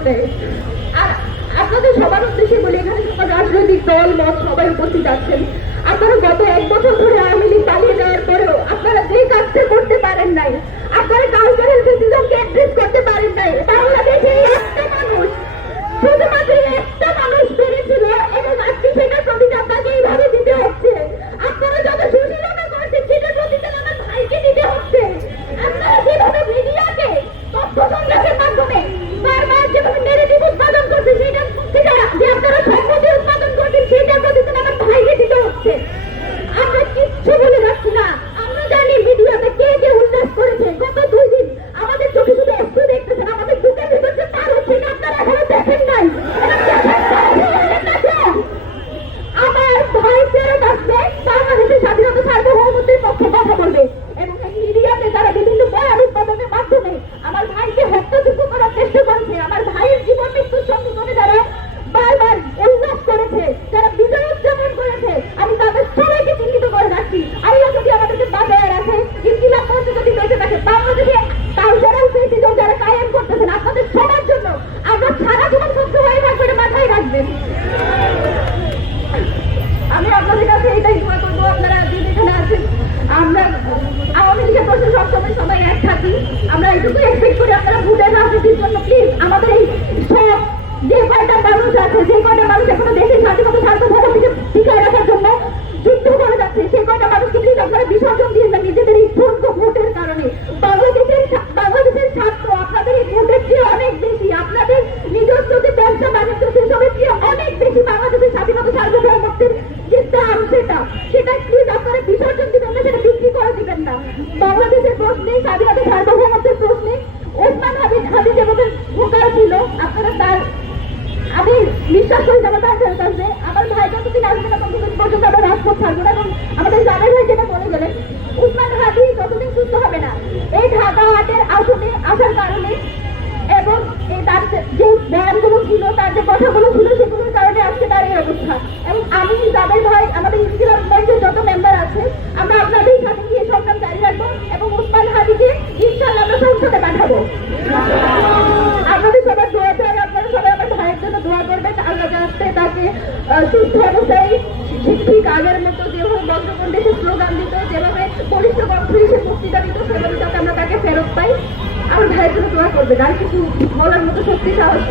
করতে। আর আপনাদের সবার উদ্দেশ্যে বলি, এখানে সবার রাজনৈতিক দল মত সবাই উপস্থিত আছেন। আপনারা গত 1 বছর ধরে আওয়ামী লীগ পালিয়ে যাওয়ার পরেও আপনারা যে কাজটা করতে পারেন নাই, আপনারা কালচারাল ফেসিজমকে অ্যাড্রেস করতে পারেন নাই। বাংলাদেশে একটা মানুষ, শুধুমাত্র একটা মানুষ পেরেছিল, এবং আজকে সেটার প্রতিটা আপনাকে এইভাবে দিতে হচ্ছে। আপনারা যত সুশীলতা করছেন সেটার প্রতিদান আমার ভাইকে দিতে হচ্ছে। আপনারা যেভাবে মিডিয়াকে তথ্য সংগ্রহের মাধ্যমে বারবার যেভাবে নেগেটিভ উৎপাদন করছে, সেটা যে আপনারা সম্পত্তি উৎপাদন করছেন সেটার প্রতিদান আমার ভাইকে দিতে হচ্ছে। আমরা কিচ্ছু বলে রাখছি না। আমরা জানি মিডিয়াতে কে কে উল্লাস করেছে। গত 2 দিন আমাদের চোখে শুধু একটু দেখতেছেন, আমাদের বুকের ভিতর যে তার হচ্ছে না, আপনারা এখনো দেখেন নাই। আমার ভাই ফেরত আসবে, বাংলাদেশের স্বাধীনতা সার্বভৌমত্বের পক্ষে কথা বলবে, এবং এই মিডিয়াতে যারা বিভিন্ন বয়ান উৎপাদনের মাধ্যমে আমার ভাইকে হত্যাযোগ্য করার চেষ্টা করছে, আমার ভাইয়ের জীবন মৃত্যুর সঙ্গে করে যারা বারবার উল্লাস করেছে, যারা বিজয় উদযাপন করেছে, আমি তাদের সবাইকে চিহ্নিত করে রাখছি। আল্লাহ যদি আমাদেরকে বাঁচায় রাখে, ইনকিলাব মঞ্চ যদি বেঁচে থাকে, বাংলাদেশে কালচারাল ফেসিজম যারা কায়েম করতেছেন, আপনাদের সবার জন্য আমরা সারা জীবন সত্য হয়ে থাকবো, এটা মাথায় রাখবেন। আমি আপনাদের কাছে এটাই দোয়া করবো, আপনারা দিন এখানে আছেন, আমরা আওয়ামী লীগের প্রশ্নে সবসময় সবাই এক থাকি। আমরা এইটুকুই এক্সপেক্ট করি, আপনারা ভোটের রাজনীতির জন্য প্লিজ আমাদের এই সব যে কয়টা মানুষ আছে, যে কয়টা মানুষ এখনো দেশের স্বাধীনতা সার্বভৌমত্বকে টিকায় রাখার জন্য যুদ্ধ করে যাচ্ছে, সেই কয়টা মানুষকে প্লিজ আপনারা বিসর্জন দিয়ে দেন নিজেদের এই ছোট্ট ভোটের কারণে। বাংলাদেশের ছাত্র আপনাদের এই ভোটের চেয়ে অনেক বেশি, আপনাদের নিজস্ব যে ব্যবসা বাণিজ্য সেসবের চেয়ে অনেক বেশি বাংলাদেশের স্বাধীনতা সার্বভৌমত্বের যে দাম, সেটা প্লিজ আপনারা বিসর্জন দিবেন না, সেটা বিক্রি করে দিবেন না। বাংলাদেশের প্রশ্নে, স্বাধীনতা সার্বভৌমত্বের প্রশ্নে ওসমান হাদি যেভাবে ভোকার ছিল, আপনারা তার, আমি বিশ্বাস করি যারা তার ফেরত আসবে। আমার ভাই যতদিন আসবে না ততদিন পর্যন্ত আমরা রাজপথ থাকবো না। এবং আমাদের জাবের ভাই যেটা বলে গেলেন, ওসমান হাদি যতদিন সুস্থ হবে না, এই ঢাকা হাটের আসনে আসার কারণে এবং এই তার যে বয়ানগুলো ছিল, তার যে কথাগুলো ছিল, সেগুলোর কারণে আজকে তার এই অবস্থা। এবং আমি জাবের ভাই, আমাদের ইনকিলাব মঞ্চের যত মেম্বার আছে, আমরা আপনাদের সাথে গিয়ে সংগ্রাম জারি রাখবো, এবং ওসমান হাদিকে ইনশাআল্লাহ আমরা সংসদে পাঠাবো। আপনাদের সবার দোয়া চাই, আপনারা সবাই আমার ভাইয়ের জন্য দোয়া করবেন। আল্লাহ যাতে তাকে সুস্থ অবস্থায় ঠিক আগের মতো যেভাবে বঙ্গবন্ধু দেশের স্লোগান দিত, যেভাবে বলিষ্ঠ কণ্ঠে মুক্তিটা দিত, সেভাবে যাতে আমরা তাকে ফেরত পাই। আমার ভাইয়ের জন্য দোয়া করবেন। আর কিছু বলার মতো শক্তি সাহস